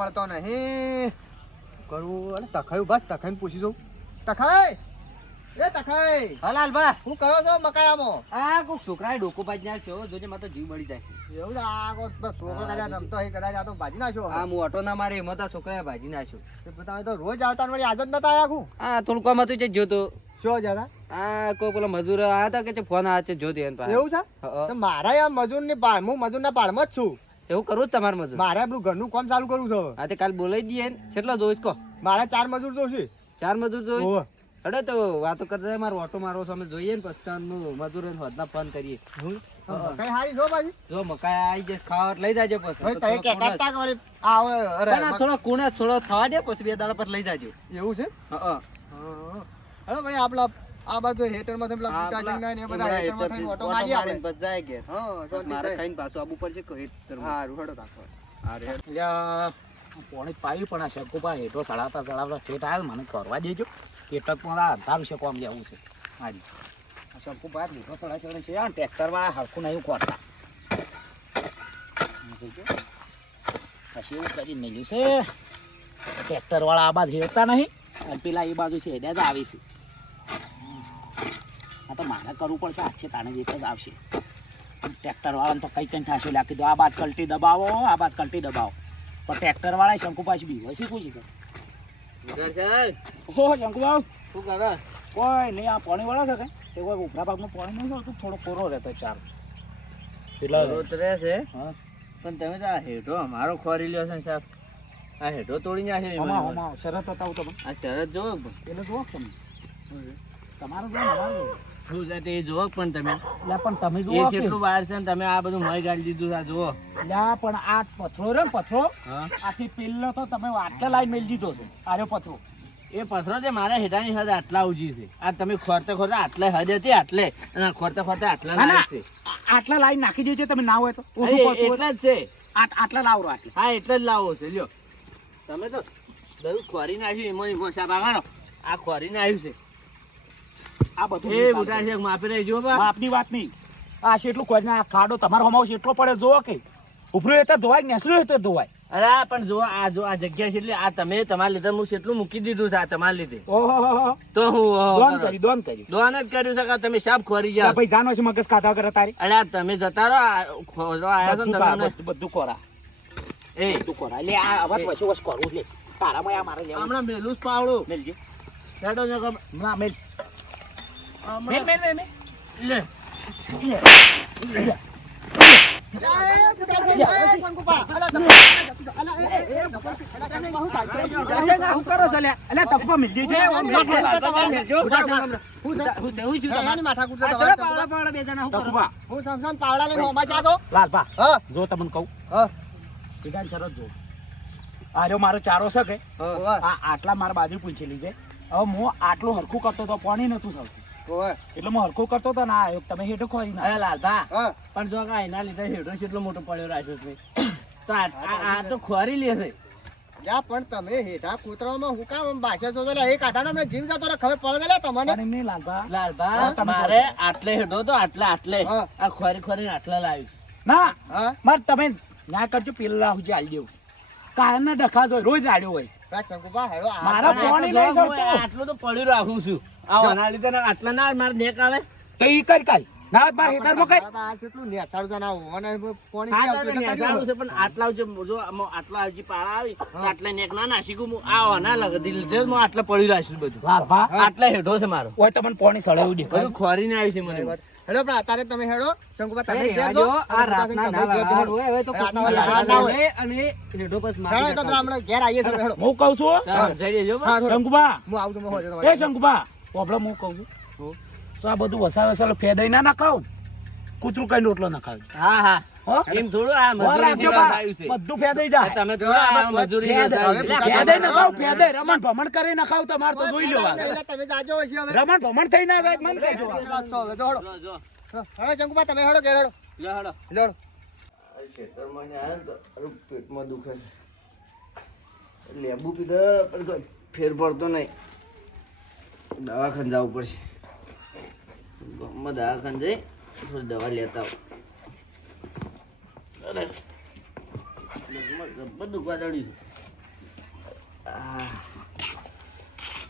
મળતો નહીં કરવું. અરે તખાયું બસ તખાઈને પૂછી જઉં. તખાઈ એ તખાઈ હલાલ બા શું કરો છો મકાયામાં? આ કોક છોકરાએ ડોકો ભાજી નાખ્યો જોજે મારે તો જીવ મળી જાય. એવું આ છોકરો કદાચ રમતો હોય કદાચ આ તો ભાજી નાખ્યો. આ હું ઓટો ના મારે એમાં તો છોકરાએ ભાજી નાખ્યો. તમે તો રોજ આવતા વળી આજ જ નતા આયા હું. આ થોડું કામ હતું જે જોતો. શું જરા આ કોઈ પેલો મજૂર આયા હતા કે ફોન આવ્યો છે જોતો એને પાસે. એવું છે? તો મારા આ મજૂરની પાળ હું મજૂરના પાળમાં જ છું. એવું કરવું જ તમારે મજૂર? મારે આપણું ઘરનું કામ ચાલુ કરવું છે. હા તે કાલ બોલાવી દઈએ ને. કેટલો જોઈશ કો? મારે 4 મજૂર જોશે. 4 મજૂર જોઈશ? ઓહો. અડે તો વાતો કરતા મારો ઓટો મારો અમે જોઈએ ને પછી મજૂર હોદના ફોન કરીએ. કઈ હારી જો બાજી જો મકાઈ આવી જશે ખાવા લઈ જાજો પછી. ભાઈ તઈ કેતા તા કે વળી આવે અરે થોડો કુણે થોડો થવા દે પછી 2 દાડા પર લઈ જાજો. એવું છે? હા હવે ભાઈ આપલા આ બાજુ હેટરમાં તો પેલા સ્ટાર્ટિંગ ના ને એ બધા હેટરમાં થઈને ઓટો મારી આપણે બજાય કે. હા મારે ખાઈને પાછું આબુ પડશે કે હેટર. હા રૂહડો રાખો. અરે એટલે પોણી પાયું પણ આ શંકુભા હેઠો ચડાવતા ઠેઠ આવે મને કરવા દેજો. એટલા પણ આ અંધારું છે કોમ જવું છે હાજી. આ શંકુભા હેઠો ચડે છે આ ટ્રેક્ટરવાળા હરખું નહીં ખોરતા. પછી એવું કરી મેલ્યું છે ટ્રેક્ટરવાળા આ બાજુ હેરતા નહીં અને પેલા એ બાજુ છે હેડ્યા જ આવે છે. આ તો મારે કરવું પડશે હાથે તાણે જ એક જ આવશે. ટ્રેક્ટરવાળાને તો કઈ થશે એટલે કીધું આ બાદ કલટી દબાવો આ બાદ કલટી દબાવો પણ ટ્રેક્ટરવાળા શંકુપાછી બી હોય શું છે? ઓહો શંકુભાઈ શું કરે? કોઈ નહીં આ પાણીવાળા છે કે એ કોઈ ઉપરા ભાગનું પાણી નહીં હોતું થોડો કોરો રહેતો ચાર એટલે રોતરે છે. હા પણ તમે તો આ હેઠો અમારો ખોરી લ્યો છે સાહેબ. આ હેઠો તોડી નાખ્યો. શરત બતાવું તમે આ શરત જોવો એટલે જુઓ તમે તમારું જો અમારું શું છે તે જોવો પણ તમે. એટલે પણ તમે એ જુઓ જેટલું બહાર છે ને તમે આ બધું મય ગાડી દીધું છે આ જુઓ. એટલે પણ આ પથરો રે પથરો હા આથી પેલો તો તમે આટલા લાઈન મેળ દીધો છે આર્યો પથરો એ પથરો છે મારા હેઠાની હદ આટલા ઊંચી છે. આ તમે ખોરતે ખોરતે આટલે હદ હતી આટલે અને ખોરતે ખોરતે આટલા લાગે છે. આટલા લાઈન નાખી દેજો તમે ના હોય તો એટલે જ છે. આટલા લાવરો આટલા હા એટલે જ લાવો છે લ્યો. તમે તો બધું ખોરી નાખ્યું એમાં સાહેબ આગળ આ ખોરી નાખ્યું છે. આ બધું એ બુટા છે માપી રહેજો બા. આપની વાત નહીં આ શેટલું કોઈ આ ખાડો તમારો હમાવ શેટલો પડે જોવો કે ઉપરું એ તો ધોવાય નેસલું એ તો ધોવાય. અરે આ પણ જો આ જગ્યા છે એટલે આ તમે તમારા લીધે હું કેટલું મૂકી દીધું છે આ તમારા લીધે. ઓહો તો હું દોન કરી દોન જ કર્યું છે કે તમે સાહેબ ખોરી જાવ. ભાઈ જાનો છે મગજ ખાતા કરે તારી. અરે આ તમે જતા રહો ખોરવા આયા છો ને તમે બધું કોરા એ બધું કોરા એટલે આ અવાજ વચ્ચે વસ કરવું એટલે તારામાં આ મારે લેવું હમણાં મેલું જ પાવડું મેલજે હેડો ને કમ ના મેલ મેલ મેલ મેલ લે હું કરો છો લે અલે તપવા મેલ દેજો લાલપા જો તમને કહું સીધા શરત જો આર્યો મારો ચારો છે કે આટલા મારા બાજુ પૂછેલી છે. હવે હું આટલું હરખું કરતો તો પાણી નતું થતું એટલે હું હરખું કરતો હતો ના તમે હેઠો ખોરી ના. અરે લાલભા પણ જો એના લીધે હેઠો કેટલો મોટો પડ્યો રાખ્યો છે તો આ તો ખોરી લે છે. પણ તમે હેઠા કૂતરામાં હું કામ ભાષા છો એક આધાનો અમને જીવ જતો ખબર પડે લે તમને. નહીં લાલપા લાલભા મારે આટલે હેઠો તો આટલે આ ખોરી ખોરીને આટલા લાવ્યું ના મારે તમે ના કરજો પેલા હું હાલ દેવું કાયમ ના ડખા હોય રોજ રાડ્યો હોય મારા પાણી નહીં સરતું આટલું તો પડ્યું રાખું છું. આના લીધે આટલા ના મારે નેક આવે તો ઈ કર કાલ ના માર હેતરમાં કઈ કેટલું નેસાડું જણા અને પાણી છે પણ આટલા જો આટલા આવજી પાળા આવી આટલે નેક ના નાસીકું આ ના લાગે લીધે હું આટલે પડી રાખ્યું બધું. આટલે હેઠો છે મારો ઓય તમને પાણી સળાવી દે બધું ખોરીને આવી છે મને. હેડો પણ અત્યારે તમે હેડો શંકુભા તમે ઘેર જો જો આ રાતના ના લાગવાનું હોય હવે તો અને હેઠો પછી મારી હેડો તો આપણે ઘેર આવીએ છીએ હેડો હું કહું છું જઈ દેજો શંકુભા હું આવું તો હોજો એ શંકુભા ઓબળો હું કહું છું તો આ બધું વસાવે ફેદાઈ ના નાખાવ કૂતરું કઈ રોટલો નખાવ. હા હા એમ થોડું આ મજૂરી સિવાય આવ્યું છે બધું ફેદાઈ જાય તમે થોડા આ મજૂરી ફેદાઈ નખાવ ફેદાઈ રમણ ભમણ કરી નખાવ તમારે તો જોઈ લેવા તમે જાજો હશે હવે રમણ ભમણ થઈ ના જાય મન કહેજો હેડો જો હવે શંકુભા તમે હેડો ઘેર હેડો લે હેડો હેડો ખેતરમાં આવ્યા તો પેટમાં દુખે લેબુ પીધા પણ કોઈ ફેર પડતો નહીં. દવાખાને જવું પડશે. ગામમાં દવાખાને જઈ થોડી દવા લેતા આવો. અરે બધું દુખવા ચડ્યું છે.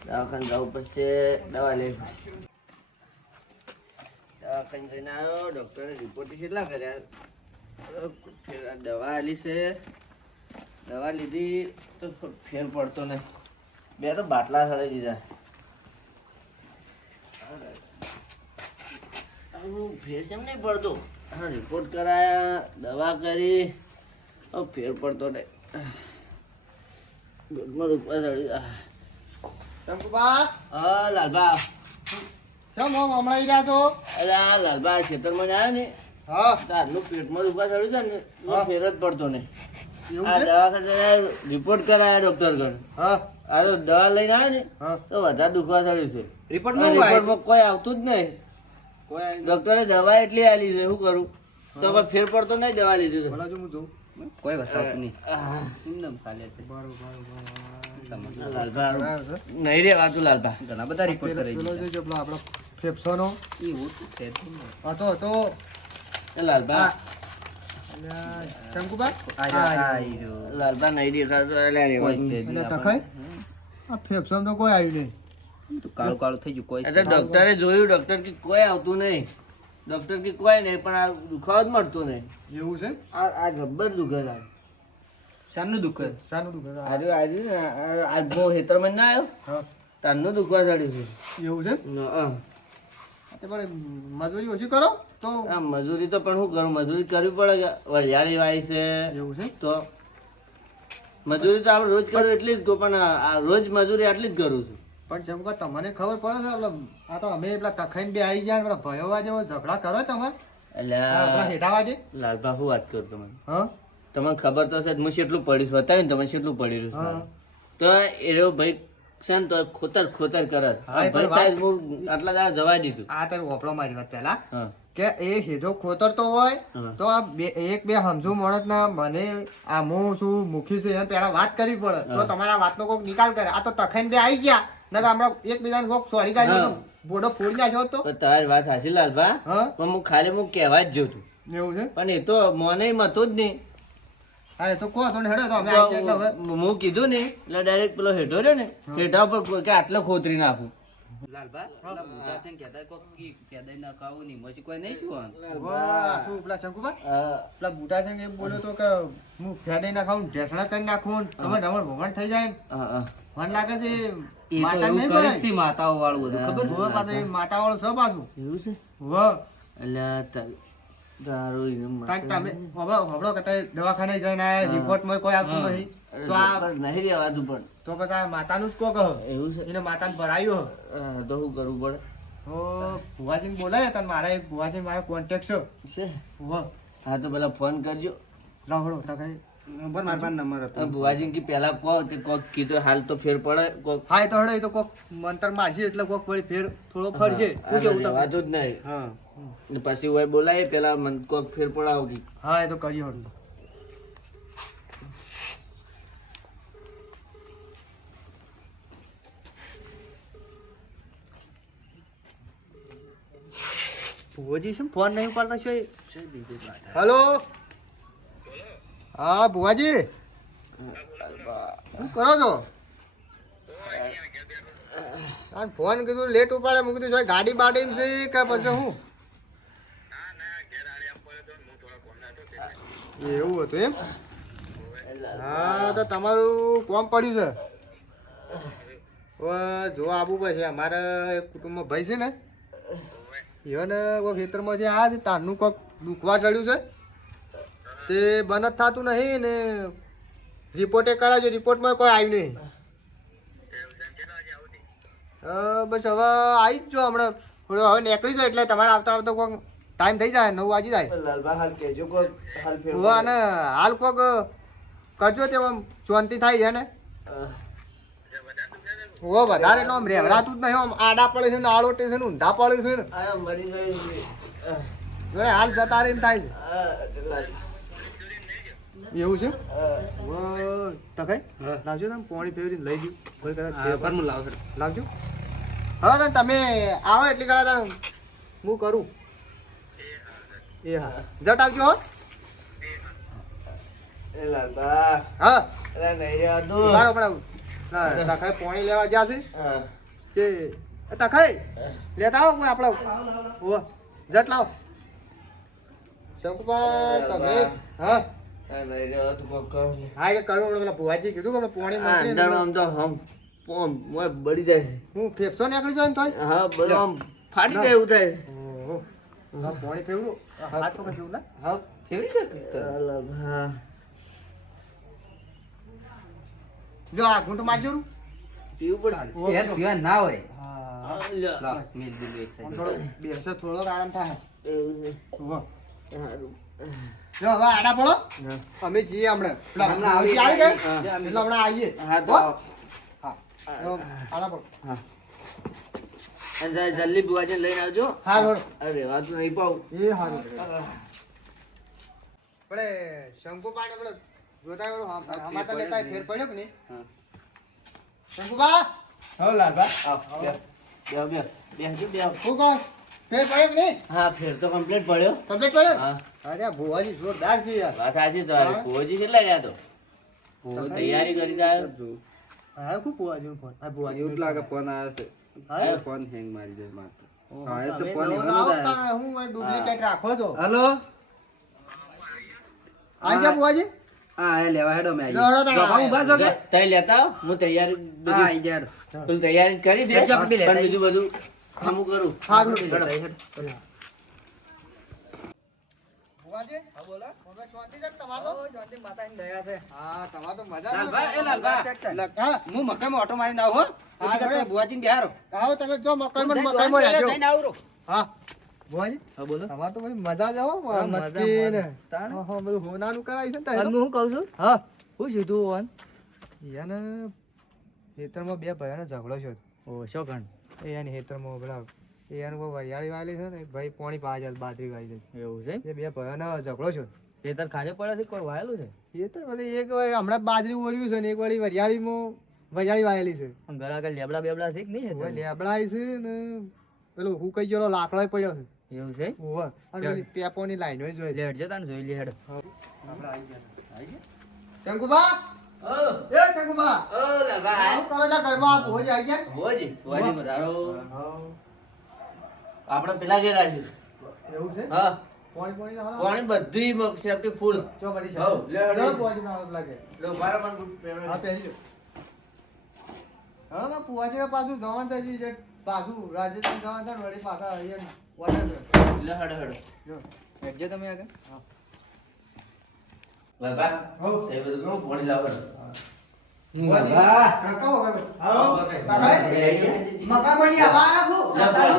દવાખાને જવું પડશે, દવા લેવી પડશે. દવાખાને જઈને આવ્યો, ડૉક્ટરે રિપોર્ટ કેટલા કર્યા, દવા આલી છે, દવા લીધી તો ફેર પડતો નહીં. બે તો બાટલા સળી દીધા, ફેર કેમ નહીં પડતો? રિપોર્ટ કરાયા, દવા કરી, ફેર પડતો નહીં. દૂધમાં દુખવા સળી. શંકુબા હા લાલબા. કેમ હો હમણાં ઈ રહ્યા છો? અરે લાલબા ખેતરમાં જાય ને હા તારનું પેટમાં દુખવા સળ્યું છે ને હા. ફેર જ પડતો નહીં. એવું આ છે? દવાખાને રિપોર્ટ કરાયા ડોક્ટર ગણ. હા આ તો દવા લઈને આવ્યો ને હા તો વધારે દુખવા સળ્યું છે. રિપોર્ટમાં આ શું આવ્યું? રિપોર્ટમાં કોઈ આવતું જ નહીં. ડોક્ટરે દવા એટલી આલી છે, શું કરું? તો કોઈ ફેર પડતો નહીં, દવા લીધી છે. ભલા જો હું જોઉં. કોઈ વસ્તુ નહીં. લાલભા નહીં રેવાતું લાલભા. ઘણા બધા રિપોર્ટ પેલો કરાવી દીધા. જે પેલો આપણો ફેફસાનો એવું તો છે જ નહીં. હતો એ લાલભા અલ્યા, શંકુબા લાલભા નહીં દેખાતો એટલે રેવાતું. એટલે તખાય આ ફેફસામાં તો કોઈ આવ્યું નહીં. તો કાળું કાળું થઈ ગયું કોઈ એટલે ડોક્ટરે જોયું, ડોક્ટર કે કોઈ આવતું નહીં. ડોક્ટર કે કોઈ નહીં, પણ આ દુખાવો જ મળતું નહીં. એવું છે? આ ગબ્બર દુખે છે. શાનું દુઃખ શાનું દુખે છે? આજુ ને આજ બહુ હેતરમાં ના આવ્યો હા તારનું દુખવા ચડ્યું છે. એવું છે? હા. તે પણ મજૂરી ઓછી કરો તો આ મજૂરી તો પણ શું કરું, મજૂરી કરવી પડે કે વરિયાળી વાય છે એવું છે? તો મજૂરી તો આપણે રોજ કરું એટલી જ કહું, પણ આ રોજ મજૂરી આટલી જ કરું છું. પણ શંકુબા તમને ખબર પડે છે આ તો અમે પેલા તખાઈને બે આવી ગયા પેલા ભયોવા જેવો ઝઘડા કરો તમારે એટલે પેલા હેઠાવા જે લાલભા શું વાત કરું તમને? હા તમને ખબર તો છે જ, હું કેટલું પડીશ બતાવી ને તમે કેટલું પડી રહ્યું હા. છે. તો એનો ભાઈ છે ને તો ખોતર ખોતર કરે. હા, એ ભાઈ પણ થાય હું આટલા દાડા જવા દીધું. આ તમે ઓપડો મારી વાત પહેલા હા કે એ હેઠો ખોતરતો હોય હા. તો આ એક બે સમજુ માણસ ના મને આ હું છું મુખી છે એને પેલા વાત કરવી પડે તો હા. તમારા વાતનો કોઈક નિકાલ કરે. આ તો તખાઈને બે આવી ગયા નકર હમણાં એકબીજાને કોક સોળી કાઢ્યો તો બોડો ફોડી નાખ્યો તો. પણ તારી વાત સાચી લાલભા, હા પણ હું ખાલી હું કહેવા જ જોતું, એવું છે? પણ એ તો મને મતું જ નહીં. હા એ તો કહો તો હેડો તો અમે આવી ગયા એટલે હવે હું કીધું ને એટલે ડાયરેક્ટ પેલો હેઠો રહ્યો ને હેઠા ઉપર કે આટલો ખોતરી નાખું. વાહ, શું પેલા શંકુબા પેલા બુઢા છે ને એ બોલ્યો તો કે હું ફેદાઈ ના ખાઉં ઢેસણા કરી નાખું ને તમે રમણ ભમણ થઈ જાય ને. મને લાગે છે માતા નહીં ભરાય. માતાઓ વાળું બધું ખબર હોવે પાછું એ માતા વાળું છે પાછું. એવું છે? હોવે. એટલે તારું એનું કારણ કે તમે હમણાં કહેતા દવાખાને જઈને આયા, રિપોર્ટમાં કોઈ આવતું નહીં તો આ નહીં રહેવાતું પણ. તો પછી આ માતાનું જ કોક હ. એવું છે? એને માતાને ભરાયું હ. તો શું કરવું પડે? તો ભુવાજીને બોલાય તને મારા એક ભુવાજી મારો કોન્ટેક્ટ છે. છે? હોવે. હા તો પેલા ફોન કરજો. રાવડો તકાઈ. નંબર મારા પાસે નંબર હતો. ભુવાજી કે પેલા કહો તે કોક કીધું હાલ તો ફેર પડે કોક. હા એ તો હડે એ તો કોક મંતર મારશે એટલે કોક વળી ફેર થોડો ફરશે. શું કેવું તમે? રહેવાતું જ નહીં. હા ને પછી હોય બોલાય પેલા મન કોક ફેર પડાવો કી. હા એ તો કરીએ હડું. ભુવાજી શું ફોન નહીં ઉપાડતા છો? હેલો હા ભુવાજી શું કરો છો? આ ફોન કીધું લેટ ઉપાડે મૂકી દીધું છે ગાડી બાડી છે કે પછી હું એવું હતું એમ? હા તો તમારું કોમ પડ્યું છે હવે જો આવવું પડશે. અમારે એક કુટુંબમાં ભાઈ છે ને એને કોઈ ખેતરમાંથી આ છે તારનું કોઈક દુખવા ચડ્યું છે તે બંધ જ થતું નહીં ને રિપોર્ટે કરાવજો. રિપોર્ટમાં કોઈ આવ્યું નહીં. બસ હવે આવી જ જો હમણાં થોડું હવે નીકળી જાય એટલે તમારે આવતા આવતા કોઈક ટાઈમ થઈ જાય 9 વાગી જાય. લાલભા હાલ કહેજો કોક હાલ ફેર હવે અને હાલ કોક કરજો તે આમ શાંતિ થાય છે ને. ઓ વધારે એટલે આમ રેવરાતું જ નહીં. આમ આડા પડે છે ને આડોટે છે ને ઊંધા પડે છે ને આ મરી ગયું છે. જોડે હાલ જતા રહીને થાય છે. એવું છે? તકાઈ લાવજો તમે પોણી ફેરવીને લઈ ગયું કોઈ કદાચ લાવજો. હવે તમે આવો એટલી કડા હું કરું. એ હા જટ આવજો હો. એ લાલભા હા અરે નહીં રહેવાતું. મારો પણ ના તખાઈ પાણી લેવા ગયા છે હા. તે તખાઈ લેતા આવો કોઈ આપણો ઓ જટ લાવ શંકુભાઈ તમે હા આ લઈ રહ્યો તું કોક કર લે. હા એ કરું પેલા ભુવાજી કીધું કે પાણી આ મોકલી અંદરનો આમ તો હમ પોમ મોય બળી જાય છે. હું ફેફસો નીકળી જાય ને તોય હા બધું આમ ફાટી જાય એવું થાય. ઓહો હા પાણી ફેવરું હાથ તો કેવું ના હા કેવી રીતે અલગ હા જો આ ઘૂંટ મારજો રૂ પીવું પડશે. યાર પીવા ના હોય હા લ્યો. લાવ મિલ દીધું એક આમ સાઈડ થોડો બેસો થોડો આરામ થાય એવું છે. ઓહો સારું. જો હવે આડા પડો હા. અમે જઈએ હમણાં પેલા હમણાં ભુવાજી આવી આવી હા. ગયા એટલે હમણાં આવીએ હા તો હો? આવો. હા જો આડા પડો અને જલ્દી બુવાજીને લઈને આવજો. હા રોડ અરે વાત નહીં પાઉં. એ હારું પડે શંકુબા ને પેલો જોતા પેલો હમાતા લેતા ફેર પડ્યો કે નહીં હા. શંકુબા હો લાલબા બેહો, બેહો. બેહજો, બેહો. હું કહું ફેર પડ્યો કે નહીં હા ફેર તો કમ્પ્લીટ પડ્યો. તબિયત પડ્યો હા અરે આ ભુવાજી જોરદાર છે યાર વાત સાચી તો હારી. ભુવાજી કેટલા રહ્યા તો ભુવો તૈયારી કરી જાય. હા ખૂબ ભુવાજી ફોન આ ભુવાજી એવું જ લાગે ફોન આવ્યો છે હા? ફોન હેંગ મારી જાય મારતો ઓહો, હા એ તો તમે ફોન નવો એવાનો લાવો જ આવ્યો તાણે હું એ ડુપ્લિકેટ રાખો છો હલો આઈ જા ભુવાજી હા એ લેવા હેડો મેં લો, હેડો તાણે. જોખા ઊભા છો કે તઈ લેતા આવો. હું તૈયારી હા બધી આઈ જા હેડો. તું તૈયારી કરી દે લેજો, આપણે બી લેતા પણ બીજું બધું હું કરું. હારું. લેતા આઈ હેડો. ભુવાજી હા બોલો હવે શાંતિ છે તમારો શાંતિ માતાની દયા છે હા તમારો તો મજા લાલભા, એ લાલભા. હા હું મકાઈમાં ઓટો મારીને આવું હો હા, પછી કરતા બરાબર. બુઆજીને બિહારો આવો તમે જો મકાઈમાં જઈને મકાઈમાં રહેજો જઈને આવું રો. હા ભુવાજી હા બોલો તમારે તો બધી મજા જ હો હા, મજા, મસ્તી ને મજા. તાણે? હા બધું હોનાનું કરાવી છે ને તારે હું તો? શું કહું છું હા શું સીધું વન એને ખેતરમાં બે ભાઈઓનો ઝઘડો છે ઓ શું કણ એ એની ખેતરમાં પેલા એ એનું કોઈ વરિયાળી વાયેલી છે ને એક ભાઈ પોણી પાવા જાય બાજરી વાવી એવું છે દે એ બે ભાઈઓનો ઝઘડો છે ખેતર ખાજે પડે છે કોઈ વાયેલું છે એ તો બધી એક વાર હમણાં બાજરી ઓર્યું છે ને એક વાળી વરિયાળીમાં વરિયાળી વાયેલી છે પણ ઘર આગળ લેબડા બેબડા છે કે નહીં ઓવે ખેતરમાં? લેબડાય છે ને પેલું હું કઈ ગયેલો લાકડો પડ્યો છે એવું છે ઓવે અને પેલી પેપોની લાઈનો જોઈ લે હેડજો તાને જોઈ લે હેડ આપણે આવી ગયા શંકુબા એ શંકુબા ઓ લા ભાઈ. શું કરો છો ઘરમાં ભોજ આવી ગયા ભુવાજી, ભુવાજી વધારો. આપણે પેલા ઘેર રાખ્યું. એવું છે હા પાણી પાણી ના પાણી બધી સેફટી ફૂલ. ચો બધી છે હઉ, લે હળો. ચલો ભુવાજી ના આવું લાગે લો મારા પણ બૂટ પહેરો. હા પહેરી લો હા ભુવાજી ને પાછું જવાન થઈ છે પાછું રાજસ્થાન જવાન થાય વળી પાછા અહીંયા વોટર લે હડો હડો. જો હેડજો તમે આગળ બાબા હઉ. એ બધું ઘણું પાણી લાવો. મકામણી આવા આવું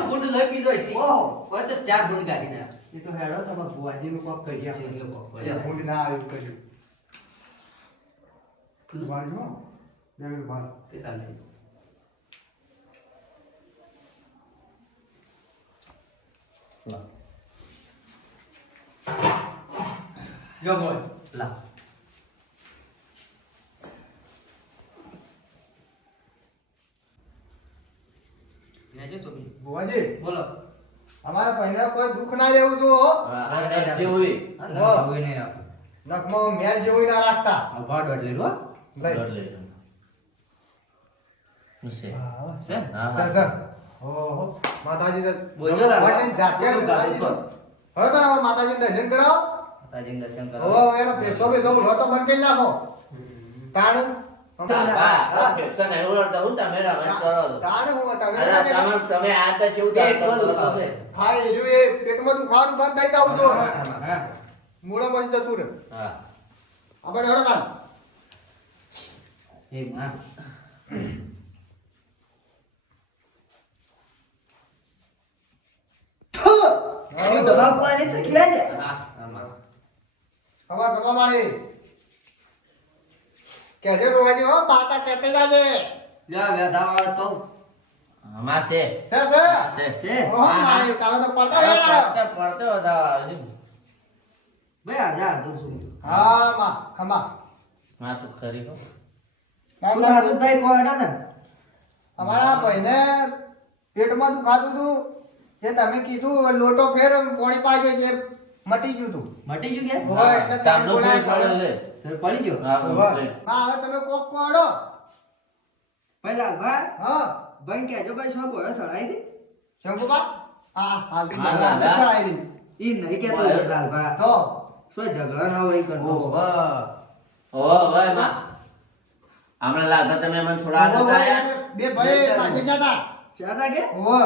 ફૂટ લઈ પીધો છે ઓહો. ઓય તો 4 ફૂટ કાઢી નાખ એ તો હેડો તમારા ભુવાજી નું કોક કરી એટલે ફૂટ ના આવ્યું કર્યું ભુવાજી હો જમીન ભાર તે ચાલે જો બોલ લા લેજો સોબી ભુવાજી બોલો અમારા ભાઈને કોઈ દુઃખ ના લેવું જો હો. જે હોય. હો. કોઈ નહીં રાખો નખમાં મેલ જેવું ના રાખતા આ ભાડ વાટ લેલો લઈ. દોડ લઈ લો. છે. હા, છે? હા, સર હા. સર ઓહો માતાજી તો બોલો ને. વટને જાતે બોલો, માતાજી તો. બોલો. હવે તો અમારા માતાજીને દર્શન કરાવો માતાજીને દર્શન કરો ઓ એનો પેપસો બેસો લોટો બંધ કરી નાખો તાણ બાબા, આ ફેફસા નહીં ઉડાડતા હું તમે રમેશ કરો છો. તાણ હું તમે અરે તમે આ તો શેવું ચાલતું હતું? હા એ જો એ પેટમાં દુખાવાનું બંધ થઈ જાવ તો મૂળો પછી જતું રહે હા. આપણે હડો તાણ એ માં શું દબાવ પાણી તો ખીલાય ને હા, આમાં. ખબર ખબર મારી કેજે રોવાની હો પાતા કહેતે જાજે લ્યા વેધાવા તો આમાં છે. છે છે હા, છે. છે ઓહો મારી તારો તો પડતા વેળા પડતો હતા. ભાઈ આજે આધુર છું હા માં ખમા માં તો ખરી કહું. ભાઈ કોડા ને અમારા ભાઈને પેટમાં દુખાતું હતું જે તમે કીધું લોટો ફેર પોણી પાજો જે મટી ગયું હતું મટી ગયું કે ઓહો, એટલે તમે તાંડો બોલાય ફેર પડ્યો છે. સર પડી ગયો હા, ઓહો. complete. હા હવે તમે કોક કોડો ભાઈ લાલભા હા ભાઈ કહેજો ભાઈ શું બોયો સડાઈ દે શંકુબા હા હાલ હા, હાલ દાદા. ચડાઈ દે ઈ નહીં કહેતો બોયો. ભાઈ લાલભા તો શું ઝઘડા ના હોય કરતો ઓ ભાઈ માં હમણાં લાલભા તમે મને છોડાવતા હતા યાર. બે ભાઈ પાસે જતા ચાતા કે ઓહો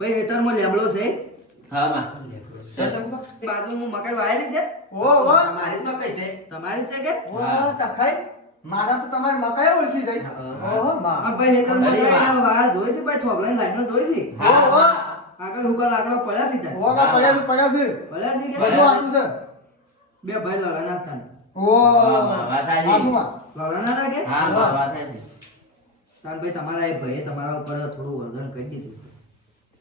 ભાઈ હેતરમાં લેબડો છે હા માં બાજુમાં મકાઈ વાયેલી છે ઓહો તમારી જ મકાઈ છે તમારી જ છે કે ઓહો તખાઈ મારા તો તમારી મકાઈ ઓળખી જાય ઓહો માં આ ભાઈ હેતરમાં અરે વાહ. મકાઈના વાળ જોઈ છે ભાઈ થોભલાની લાઈનો જોઈ છે હા, ઓહો હા. આગળ હુકા લાકડો પડ્યા છે ત્યાં ઓહો પડ્યા છે પડ્યા છે કે બધું આટલું છે બે ભાઈ લડાના હતા ઓહો માં, વાત સાચી. બાજુમાં લડાના હતા કે હા માં, વાત સાચી. કારણ ભાઈ તમારા એ ભાઈએ તમારા ઉપર થોડું વર્ધન કરી દીધું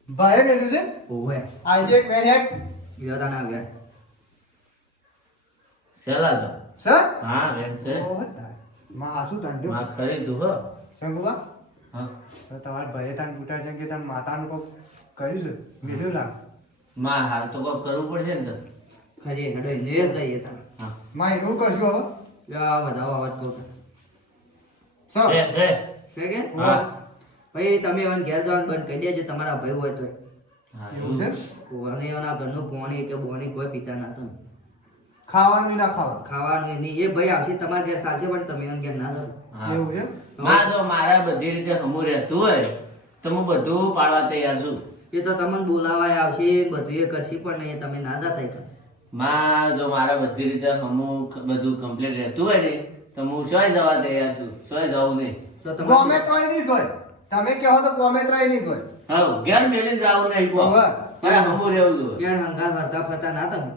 ભાઈ બેઠું છે ઓહે આજે એક મેનેટ યોદાના આવ્યા છે લાલભા. સર હા બેન છે ઓહો માં આસુ તાંડ્યો માં ખરીદું હો. શંકુબા હા તો તમારા ભાઈએ તાન પૂછા છે કે તાન માતાનું કોક કર્યું છે મેળ્યું લાગ માં હાલ તો કોક કરવું પડશે ને તો. ખરી હેડો ને કહીએ તા હા માં એનું કરશું હવે યા વધાવો અવાજ કહું સર છે. છે કે હા ભાઈ તમે એવાને ઘેર જવાનું બંધ કરી દેજો તમારા ભાઈ હોય તો હા, એવું છે અને એના ઘરનું પોણી કે બોણી કોઈ પીતા ના હતા ખાવાનું ના ખાવાનું ખાવાનું નહીં એ ભાઈ આવશે તમારા ઘેર સાચે પણ તમે એવાને ઘેર ના જાઓ હા. એવું છે માં જો મારા બધી રીતે હમું રહેતું હોય તો હું બધું પાડવા તૈયાર છું. એ તો તમને બોલાવાય આવશે બધું એ કરશે પણ નહીં તમે ના જાતા તો માં જો મારા બધી રીતે હમું બધું કમ્પ્લીટ રહેતું હોય ને તો હું શોય જવા તૈયાર છું. શોય જવું નહીં. તો ગમે ત્રય નહીં જોય તમે કહો તો ગમે ત્રય નહીં જોય હા ઘેર મેલીને જવું નહીં કહો. હોવે. મારે હમું રહેવું જોઈએ. ક્યાં હંગાર ફરતા ફરતા ના તમે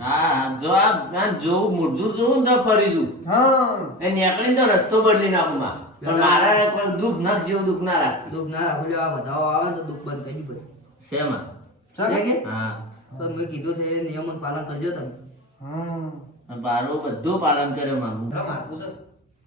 હા જો આ જોવું મૂળજું જોવું ને તો ફરી જવું. હા એ નીકળીને તો રસ્તો બદલી નાખું માં. પણ મારા કોઈ દુઃખ ના જેવું દુઃખ ના રાખ. દુઃખ ના રાખો જો આ બધાઓ આવે ને તો દુઃખ બંધ કરી બધું શેમાં? છે કે હા તો મેં કીધું છે એ નિયમોનું પાલન કરજો તમે હા મારું બધું પાલન કર્યું મામું.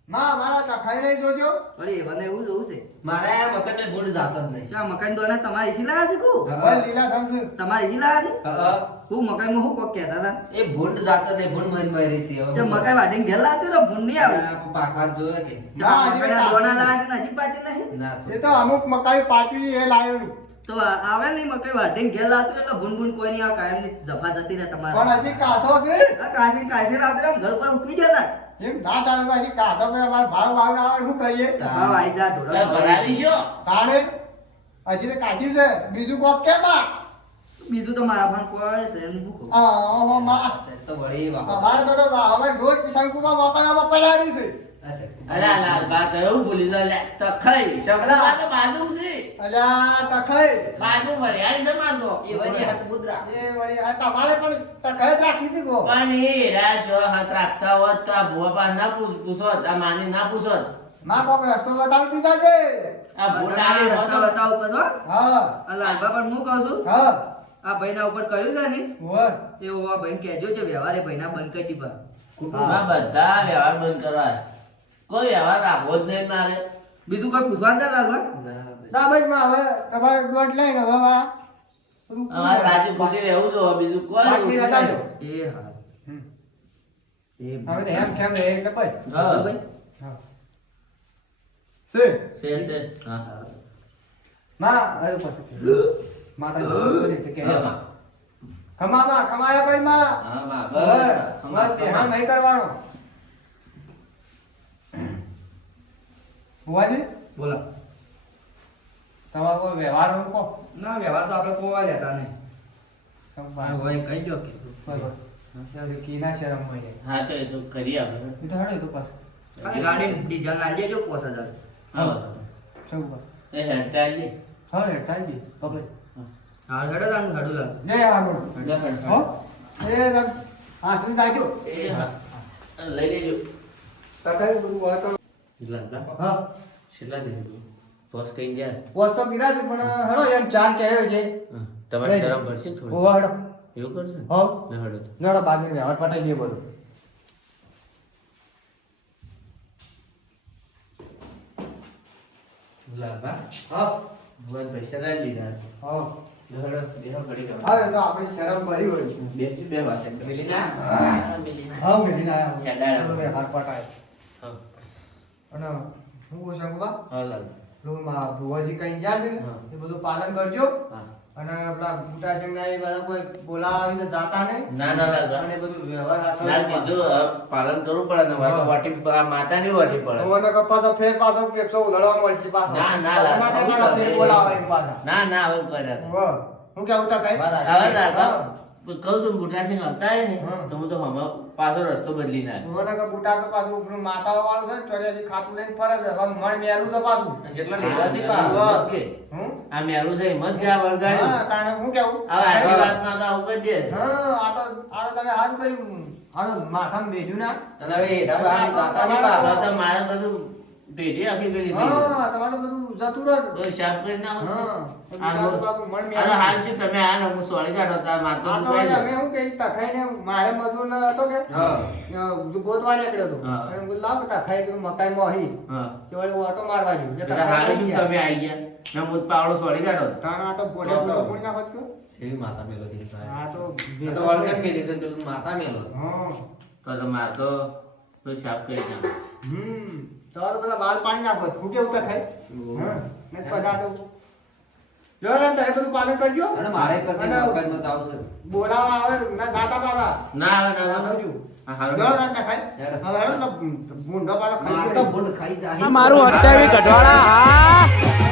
માં મારા તખાઈ નહીં જોજો અરે એવાને એવું જોવું છે મારા મકાન ભૂંડ જાતો જ નહીં. શા મકાન દોને તમારી એસી લાયા છે કુ ભગવાન લીલા સમજુ તમારી એસી લાયા છે અ, હું મકાઈમાં હું કોક કહેતા હતા એ ભૂંડ જાતો નહીં, ભૂંડ મરી છે. હવે જે મકાઈ વાટીને ઘેર લાવતી તો ભૂંડ નહીં આવે આ પાકવા જોયો કે ચા મકાઈના દોણા લાયા છે ને હજી પાછી નહીં ના એ તો અમુક મકાઈ પાકી એ લાયેલું તો આવે નહીં મકાઈ વાટીને ઘેર લાવતી એટલે ભૂંડ ભૂંડ કોઈ નહીં આવે કાયમ ની જફા જતી રહે તમારે પણ હજી કાસો છે આ કાશી કાશી લાવતી રહે ઘર પર ઉકળી જતા એમ ના ચાલે પણ હજી કાસો પર અમારે ભાવ ભાવ ના આવે શું કરીએ ભાવ આવી જા ચાલ ઢોરા ભરાવી છો. તાણે હજી તો કાચી છે બીજું કોક કે માં બીજું તો મારા પણ કોઈ છે એનું શું કહું? ઓહો માં તો વળી વાપરો. અમારે તો હવે રોજ શંકુમાં મકાઈમાં પડાવી છે હશે. અલા લાલબા તો એવું ભૂલી જાવ લે. તખાઈ શબ્દમાં તો બાજુ છે. અલ્યા તખાઈ બાજુ વરિયાળી છે મારતો. એ વળી હાથ મુદ્રા. એ વળી આ તમારે પણ તખાઈ જ રાખી હતી ગો પણ એ રાશો હાથ રાખતા હોત તો આ ભુવા ના પૂછોત, આ માની ના પૂછોત. માં કોક રસ્તો બતાવી દીધા છે આ બધાને રસ્તા ભૂંડા બતાવો ઉપર હો. હા આ લાલબા પણ હું કહું છું હા આ ભાઈના ઉપર કર્યું છે ને ઓર એ આ ભાઈને કહેજો છે વ્યવહાર એ ભાઈના બંધ કરી દીધા કુટુંબમાં બધા વ્યવહાર બંધ કરવા. કોઈ વ્યવહાર રાખવો જ નહીં મારે. બીજું કોઈ પૂછવાનું છે લાલબા ના, સાબજમાં હવે તમારે દોઢ લઈને હવે આ બધું અમારે રાજી ખુશી રહેવું જો બીજું કોઈ બાકી રૂપ બતાવજો. નહીં. એ હા હમ. એ હવે તો એમ કેમ રહે એટલે બસ હા. ભાઈ હા છે છે. હા. માં હવે પછી માતા જોર કરી છે કે હા, માં. કમામાં કમાયા કઈ માં હા, માં. હવે બસ. હવે તેમાં નહીં કરવાનો બુવાજી બોલા તમારો કોઈ વ્યવહાર હોય કો ના વ્યવહાર તો આપણે કોઈ લેતા નહીં સંભાળ. ભાઈ કહી દો કે બરોબર ત્યારે કીના શરમ હોય હા તો એ તો કરી આપણે. એ તો હડે તો પાછું ખાલી ગાડી ડીઝલ ના દેજો 5000 હા. સંભાળ. એ હેડતા જ નહીં. હવે ટાઈમ પકડ હા હેડો તાનું હેડો લાલ જય હારું હેડો, હેડો. હો એ તમ આ સુધી જાજો એ હા. લઈ લેજો. તકાઈ બધું વાતો લાલબા, હા કેટલા દીધું? બોસ કઈ જાય. વસ્તુ કીધા છે પણ હેડો એમ ચાર કહેયો છે હા. તમારે લઈ લો. શરમ પડશે ને થોડી. ઓવા હેડો એવું કરશે ને? હો ના હેડો તો. નડો બાકી વ્યવહાર પટાઈ દે બધું લાલબા, હા ભગવાન પૈસા ના લીધા. હા હેડો, બેહો ઘડી કર. હવે તો આપણી શરમ ભરી હોય છે બે વાત છે. મિલી ના. હા, મિલી ના. હા મેં ના હેડાળા. વ્યવહાર પટાય હા. અને હું કહું શંકુબા હા લાલ પેલું ભુવાજી કઈ ગયા છે ને હા. એ બધું પાલન કરજો હા અને આપણા બુટા સિંહના એ બધા કોઈ બોલાવા આવી તો જાતા નહીં ના ના લાલ અને બધું વ્યવહાર રાખવાનો. ના કીધું હવે પાલન કરવું પડે ને મારે તો વાટી આ માતાની વાટી પડે ભગવાનનો કપ્પા તો ફેર પાછો પેપ્સો ઉધડવા મળશે પાછો. ના, ના, પાછા ના આવું કહેતા તમે- ફેર બોલાવા એમ પાછા. ના ના હવે કર્યા હોવે. હું કેવું તા કઈ? વાત હવે સાચી. લાલ કહું છું બુટાસિંહ આવતા હોય ને હા. તો હું તો હમણાં પાછો રસ્તો બદલી નાખ ભગવાનના કે બુટા તો પાછું પેલું માતાઓ વાળું છે ને ચોરી હજી ખાતું લઈને ફરે છે પાછું મણ મેલું તો પાછું. જેટલા નેરા છે પા. હા. કે હું? આ મેલું છે હિંમત ગયા વળગાડ્યું હા, તાણે હું કેવું? હવે આટલી વાતમાં તો આવું કરી દે હા, આ તો તમે હારું કર્યું. આ તો માથામાં બેજ્યું ના. અને હવે એડા બાર જાતા નહીં પા. હવે તો મારે બધું પેઢી આખી પેલી હા, તમારે તો બધું જતું રહે. તો સાફ કરી નાખો હા. આ બુટા તો પાછું મણ મેલું. હાલ શું તમે આ ને હું સોળી કાઢો તાર મારતો આ તો દુખાય વળી છે. અમે શું કે તખાઈને મારે મજૂર ન હતો કે હા. ગોતવા નીકળ્યો હતો. હા. અને હું કીધું લાવ તખાઈ કીધું મકાઈમાં અહીં. હા તે વળી ઓટો મારવા ગયો. એટલે એટલે હાલ તખાઈ શું લઈ ગયા. તમે આવી ગયા ને હું પાવડો સોળી કાઢો તાણ આ તો બોલે તો. બોલે કોણ ના હોત કે? એવી માતા મેલો દીધી પા. આ તો આ તો વળગણ મેલી છે ને પેલું માતા મેલો. હા. તો મારતો તો સાફ કરી નાખો તમારે બધા બાલ પાણી નાખો હું કેવું તખાઈ? હા. ને પછી આ તો જો ને તમે બધું પાલન કરજો. અને મારે પછી અને મકાઈમાં તો આવશે. બોલાવા આવે ના જાતા પાછા. ના આવે ના ના આવે થજો. હા, હારું. જો ને તખાઈ. હેડો. હવે હેડો ને ભૂંડો પાછો ખાઈ માર ગયો. તો ભૂંડ ખાઈ જાય. આ મારું હત્યાવી કઢવાળા હા